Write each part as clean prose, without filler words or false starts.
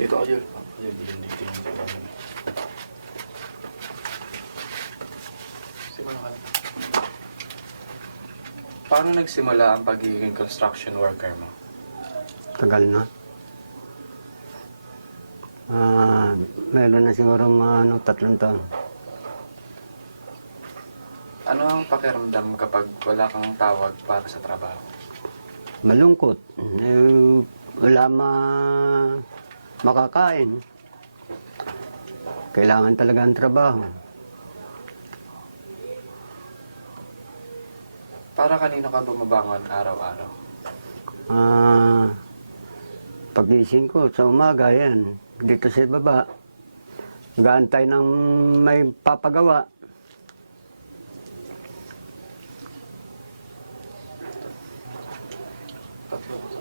Dito ka, Jel. Jel, dito yung namin. Simula ka na. Paano nagsimula ang pagiging construction worker mo? Tagal na. Meron na siguro mga 3 taon. Ano ang pakiramdam kapag wala kang tawag para sa trabaho? Malungkot. Wala makakain. Kailangan talaga ang trabaho. Para kanino ka bumabangon araw-araw? Pagising ko sa umaga, yan. Dito sa baba. Nag-aantay ng may papagawa. Tatlo ko sa...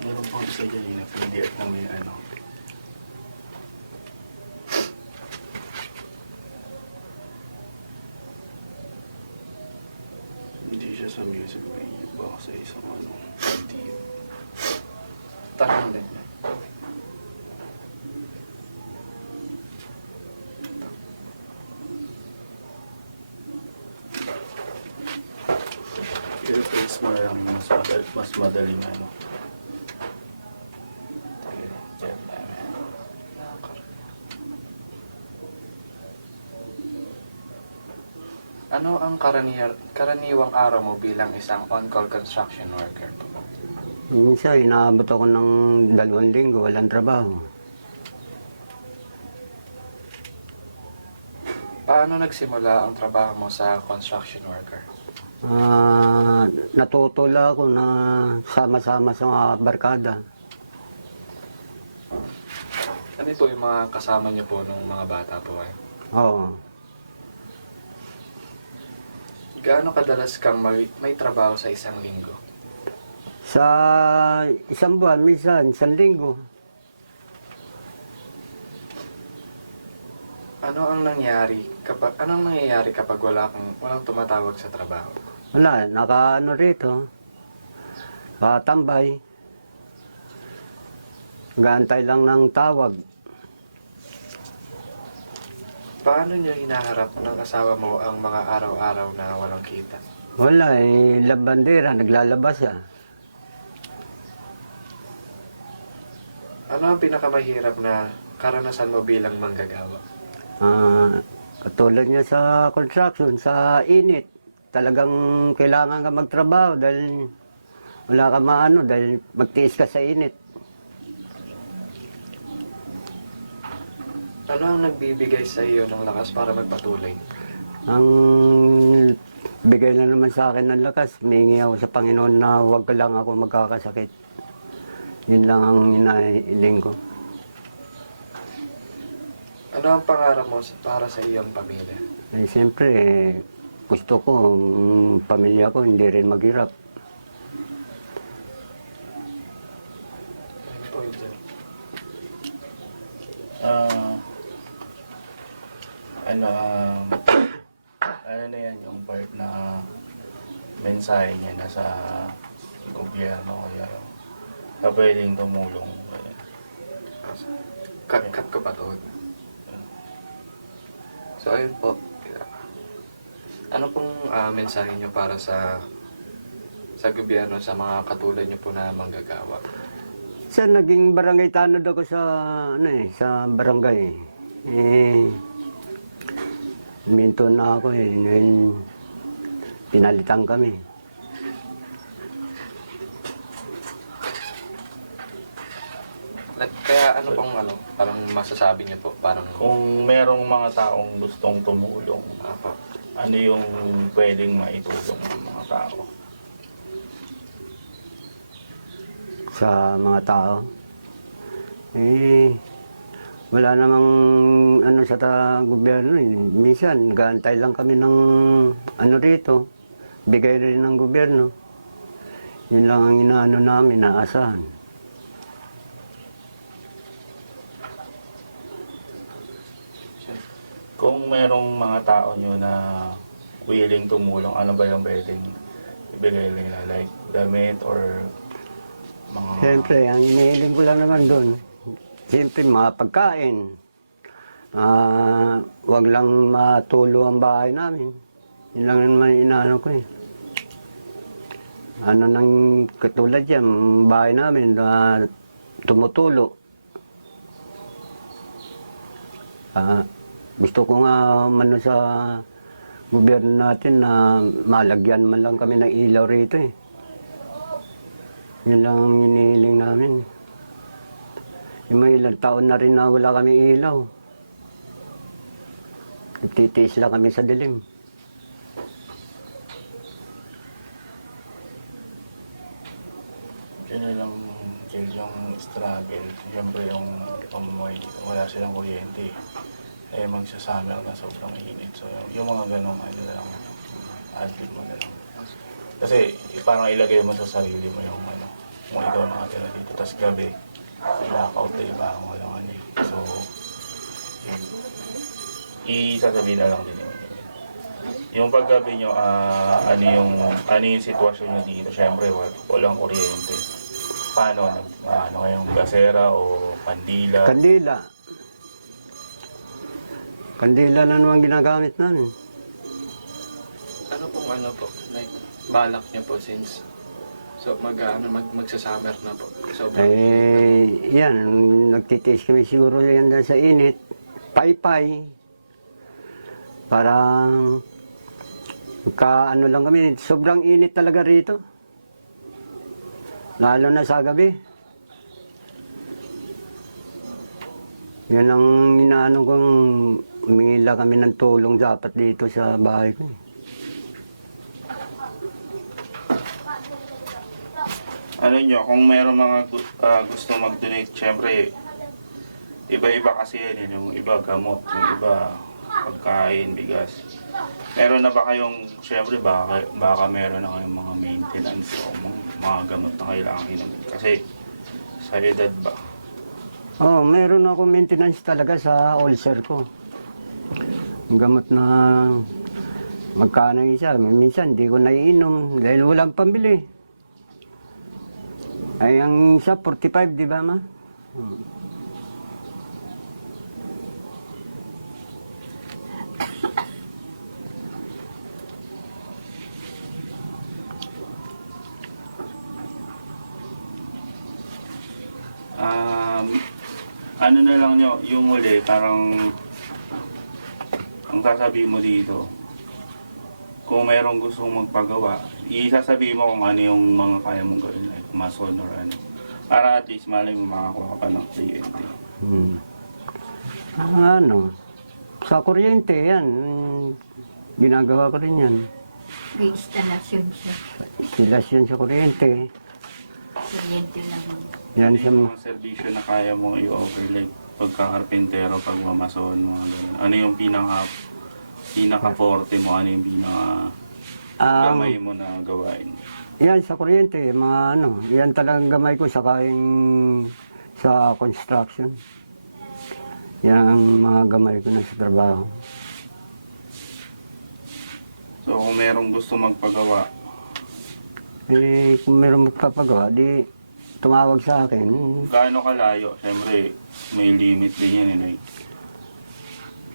Meron pang isa dyan na hindi at na may ano. Hindi siya sa music video. Baka sa isang ano. Hindi. Tanong din niya. I-replace mo na lang mas madaling ano. Dyan namin. Ano ang karaniwang araw mo bilang isang on-call construction worker? Minsan, inaabot ako ng 2 linggo, walang trabaho. Paano nagsimula ang trabaho mo sa construction worker? Natutula ako na sama-sama sa mga barkada. Ano po yung mga kasama niyo po nung mga bata po kayo? Oo. Gaano kadalas kang may trabaho sa isang linggo? Sa isang buwan, minsan, 1 linggo. Anong nangyayari kapag walang tumatawag sa trabaho? Wala, nakaano rito. Nakatambay. Nag-aantay lang ng tawag. Paano niyo hinaharap ng asawa mo ang mga araw-araw na walang kita? Wala, labandera, naglalabas siya. Ano ang pinakamahirap na karanasan mo bilang manggagawa? Katulad niya sa construction, sa init. Talagang kailangan ka magtrabaho dahil wala ka maano, dahil magtiis ka sa init. Ano ang nagbibigay sa iyo ng lakas para magpatuloy? Ang bigay na naman sa akin ng lakas, humingi ako sa Panginoon na huwag ka lang ako magkakasakit. Yun lang ang inailing ko. Ano ang pangarap mo para sa iyong pamilya? Siyempre, gusto ko, ang pamilya ko hindi rin maghirap. Ano po yun, sir? Ano na yan yung part na mensahe niya na sa gobyerno kaya na pwedeng tumulong. Cut ko pa to. So ayun po. Ano pong mensahe niyo para sa gobyerno sa mga katulad niyo po na manggagawa? Sa naging barangay tanod ako sa sa barangay. Minto na ako ngayon pinalitan kami. Kaya ano pong parang masasabi niyo po? Parang Kung merong mga taong gustong tumulong, apa. ano yung pwedeng maitulong ng mga tao? Sa mga tao. Wala namang sa gobyerno. Minsan, nag-aantay lang kami ng rito. Bigay rin ng gobyerno. Yun lang ang inaano namin, naasahan. Kung merong mga tao nyo na willing tumulong, ano ba yung pwedeng ibigay nila? Like damit or mga... Siyempre, ang inihiling ko lang naman doon, siyempre mga pagkain. Wag lang matulo ang bahay namin. Yun lang naman inaano ko eh. Ano nang katulad yan, bahay namin na tumutulo. Gusto ko nga mano sa gobyerno natin na malagyan man lang kami ng ilaw rito eh. Yun lang ang hinihiling namin. Yung mga ilang taon na rin na wala kami ilaw. Nagtitiis lang kami sa dilim. Yun na lang yung struggle. Siyempre yung pamumuhay dito, wala silang kuryente. Eh magsasummer na sobrang init. So yung mga ganong ano na lang, adlib mo na lang. Kasi parang ilagay mo sa sarili mo yung ano, kung ikaw nakatira dito. Tapos gabi, i-lockout na iba ang walang ano eh. So, yun. Isasabihin na lang din yun. Yung paggabi nyo, ano yung sitwasyon nyo dito? Siyempre, walang kuryente. Paano? Ano ngayong gasera o kandila? Kandila. Kandila na naman ginagamit namin. Ano po, like, balak niyo po since magsa-summer na po. So, Yan, nagtitiis kami siguro yan dahil sa init. Paypay. Parang ano lang kami, sobrang init talaga rito. Lalo na sa gabi. Yan ang inaano kong umingila kami ng tulong dapat dito sa bahay ko. Ano nyo, kung meron mga gusto mag-donate, syempre, iba-iba kasi yan, yung iba gamot, yung iba pagkain, bigas. Meron na ba kayong, syempre baka meron na kayong mga maintenance o mga gamot na kailangan inumin? Kasi sa edad ba? Oh, meron ako maintenance talaga sa ulcer ko. Ang gamot na magkano isa, minsan hindi ko naiinom dahil walang pambili. Ay, ang isa, 45, di ba, ma? Ano na lang nyo, yung uli, parang ang sasabihin mo dito, kung mayroong gustong magpagawa, isasabihin mo kung ano yung mga kaya mong gawin, like mason or ano. Para at least malay mo makakuha ka ng kliyente. Ano, sa kuryente, yan. Ginagawa ko rin yan. May instalasyon siya. Instalasyon sa kuryente. Kuryente lang. Yan Ano sa yung mga servisyo na kaya mo i-offer, like pagkakarpentero, pagmamason, mga ganun. Ano yung pinaka-forte mo, ano yung gamay mo na gawain? yan sa kuryente, mga ano, yan talagang gamay ko sa sa construction. Yan ang mga gamay ko na sa trabaho. So kung merong gusto magpagawa, Kung meron magpapagawa, di tumawag sa akin. gaano kalayo? Siyempre, may limit din yan, like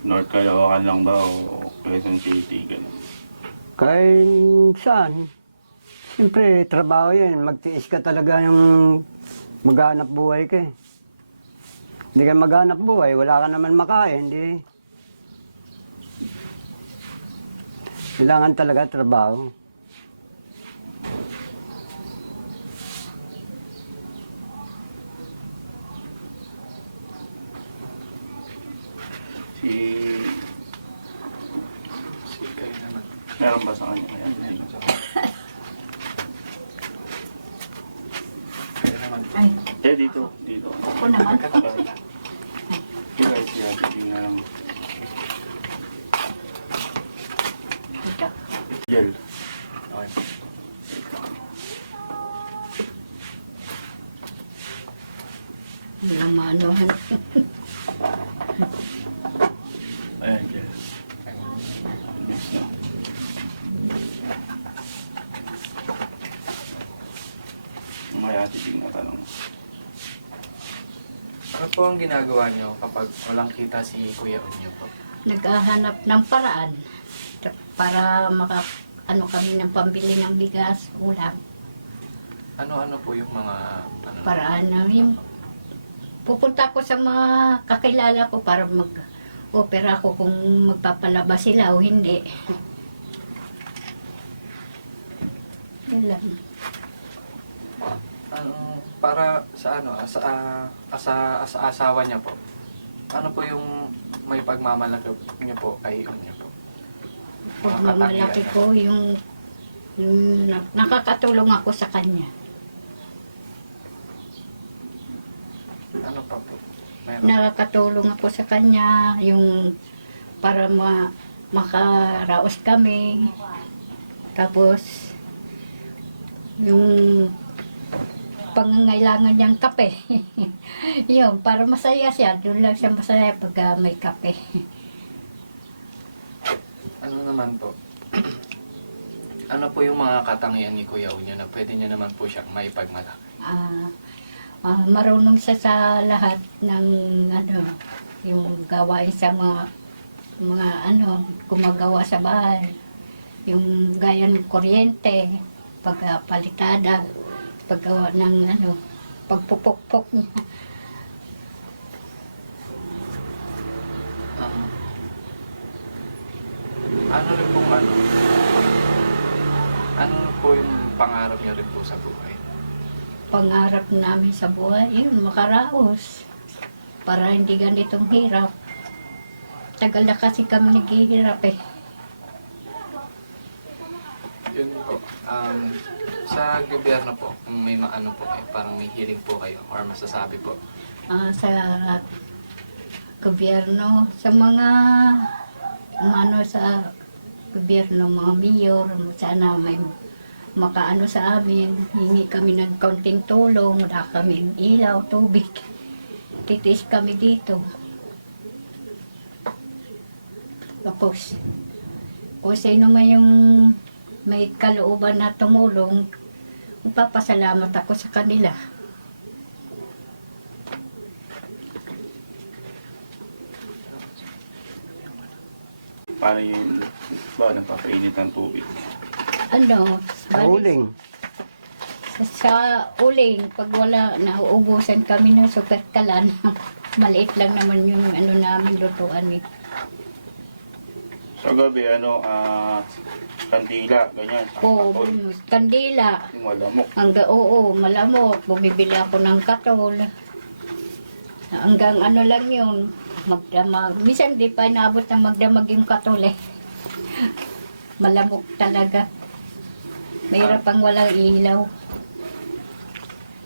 North Caloocan lang ba o Quezon City, gano'n? Kahit saan. Siyempre, trabaho yan. Magtiis ka talaga yung maghanap buhay ka eh. Hindi ka maghanap buhay, wala ka naman makain, di. Kailangan talaga trabaho. kayo naman. Meron ba sa kanya? Ayan, Kayo naman. Ay, dito. ako naman. Guys, yan, tingnan lang. Ito. Gel. Okay. Walang maanuhan. Ayan, gel. Mix na. May atiting na tanong. Ano po ang ginagawa nyo kapag walang kita si Kuya Unyo po? Naghahanap ng paraan para ano kami ng pambili ng bigas, ulam. Ano-ano po yung mga ano, Paraan na yung pupunta ko sa mga kakilala ko para mag-opera ko kung magpapalabas sila o hindi. Yun lang. ano para sa ano sa asawa niya po? Ano po yung may pagmamalaki niyo po kay Unyo po? Pagmamalaki ko yung nakakatulong ako sa kanya. Ano pa po? Meron. Nakakatulong ako sa kanya yung para makaraos kami. Tapos yung pangangailangan niyang kape. Yun, para masaya siya. Doon lang siya masaya pag may kape. Ano naman po? Ano po yung mga katangian ni Kuya Unyo na pwede niya naman po siyang maipagmalaki? Marunong siya sa lahat ng ano, yung gawain sa mga ano, gumagawa sa bahay. Yung gaya ng kuryente, pagpalitada, paggawa ng ano, pagpupukpok niya. Ano rin pong ano po yung pangarap niyo rin po sa buhay? Pangarap namin sa buhay, yun, makaraos. Para hindi ganitong hirap. Tagal na kasi kami naghihirap eh. Yun po. Sa gobyerno po, kung may maano po kayo, parang may hiling po kayo or masasabi po. Sa gobyerno, sa mga umano sa gobyerno, mga mayor, sana may makaano sa amin, hingi kami ng kaunting tulong, wala kami ilaw, tubig. Titiis kami dito. Tapos, kung sino man yung may kalooban na tumulong, magpapasalamat ako sa kanila. Paano yung ba nagpapainit ng tubig? Ano, Uling. sa uling, pag wala, nauubusan kami ng sukat kalan. Maliit lang naman yung ano namin lutuan eh. Sa gabi, kandila, ganyan. Oo, Katol, kandila. yung malamok. Oo, malamok. Bumibili ako ng katol. Hanggang ano lang yun, magdamag. Minsan di pa inaabot ng magdamag yung katol eh. Malamok talaga. Mahirap pang walang ilaw.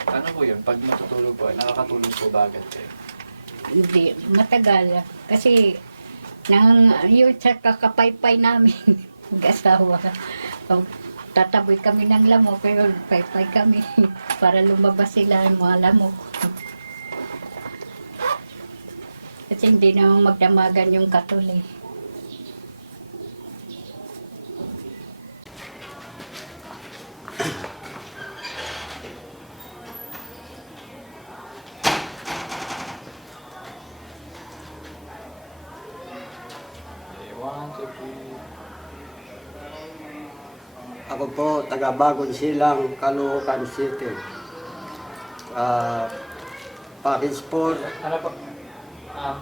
Ano po yun? Pag matutulog po, nakakatulog po ba agad kayo? Hindi, matagal. Kasi, yun sa kakapaypay namin, mag-asawa. Tataboy kami ng lamok, pero paypay kami para lumabas sila ang mga lamok. Kasi hindi naman magdamagan yung katol eh. Ako po, taga Bagong Silang, Caloocan City. Package Sport. Ano po?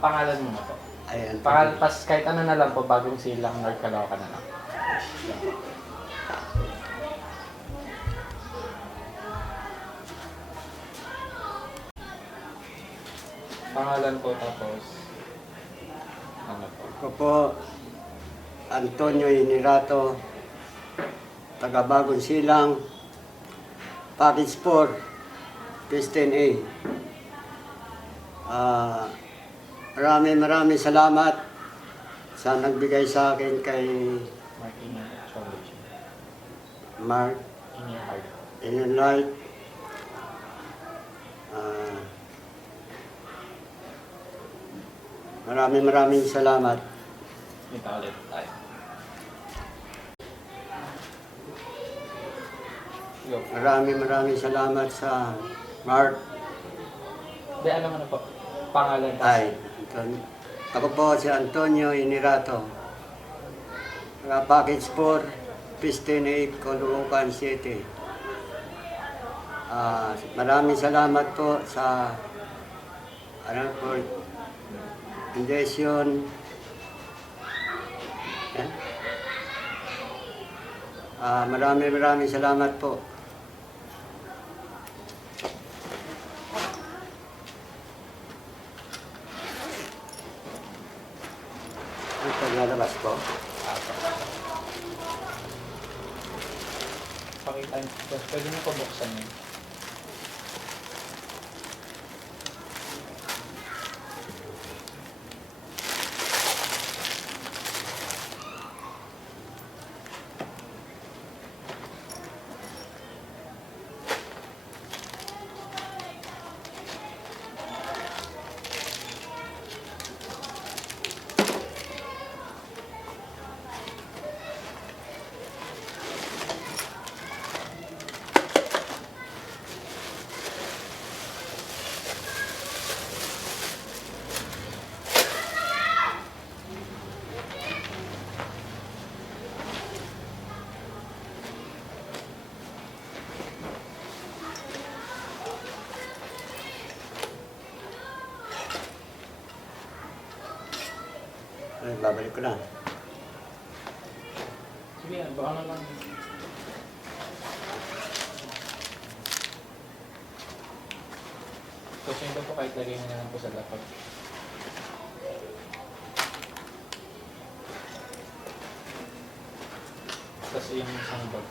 Pangalan mo na po. Ayan. Kahit ano na lang po, Bagong Silang, North Caloocan na lang. Pangalan po tapos ano po? Ako po, Antonio Inirato, taga Bagong Silang, Package Sport, Christian A. Maraming salamat sa nagbigay sa akin kay Martin Foundation. Mark In your heart. Inon Light. Maraming salamat. Kita ulit tayo. Go. Maraming salamat sa Mark. Di, alam mo na po. Pangalan po. Ay, ako po si Antonio Inirato. Package 4, Piston 8, Caloocan City. Maraming salamat po sa for foundation. Maraming salamat po. Ang paglalabas po. Pakita niyo. Pwede niyo po buksan yun. Ay, babalik ko na. Sige, baka na lang. Kasi ito po kahit lagay na lang po sa laptop. Tapos yung isang bag.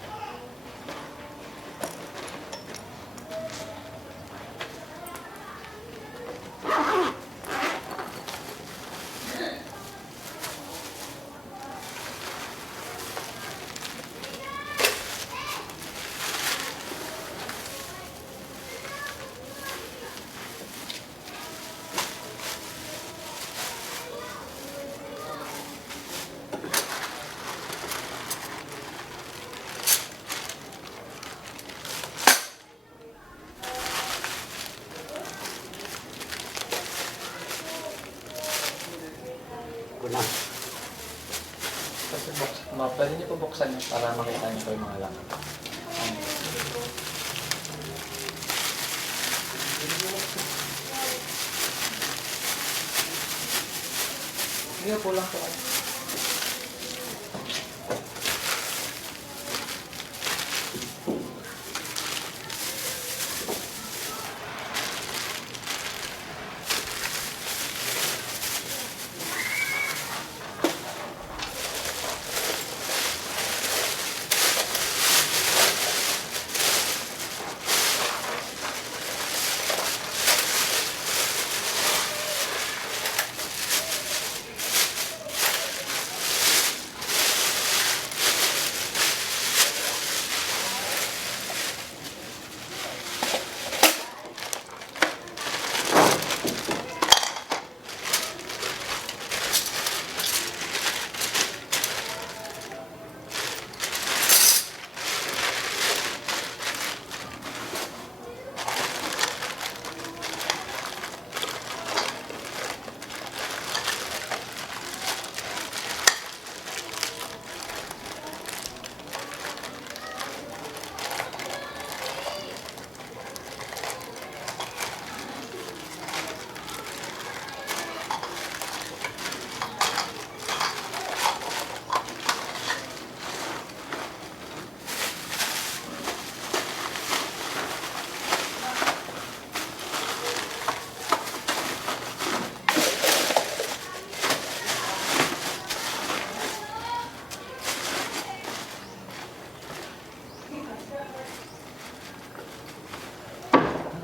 Ko na. Kasi pwede niyo po buksan yun para makita niyo po yung mga laman. Sige po lang po.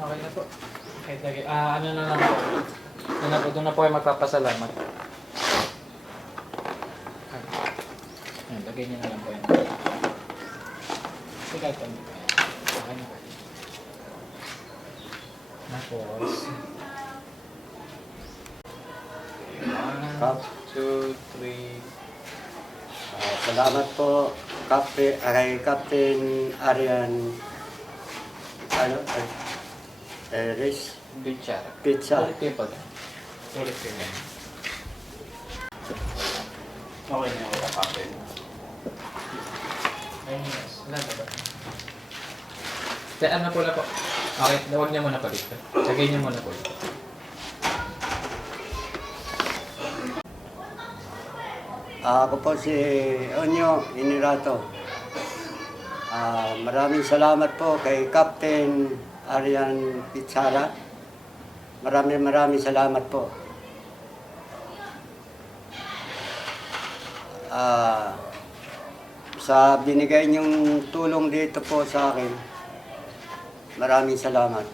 Okay na po. Kahit lagay. Ano na lang po. Doon na po kayo magpapasalamat. Ayan, lagay niyo na lang po yun. Sige, kahit ano. Okay na po. Tapos. 1, 2, 3. Salamat po, Captain Arian Riz Pizza. Pizza. Ulit yung pag. Ulit sila. Okay na yung kapatid. Ay, yes. Wala na ba? Ano po na po? Okay, huwag niya muna po dito. Lagay niya muna po dito. Ako po si Onyo Inirato. Maraming salamat po kay Captain Arian Pizarra. Maraming salamat po. Sa binigay niyong tulong dito po sa akin, maraming salamat.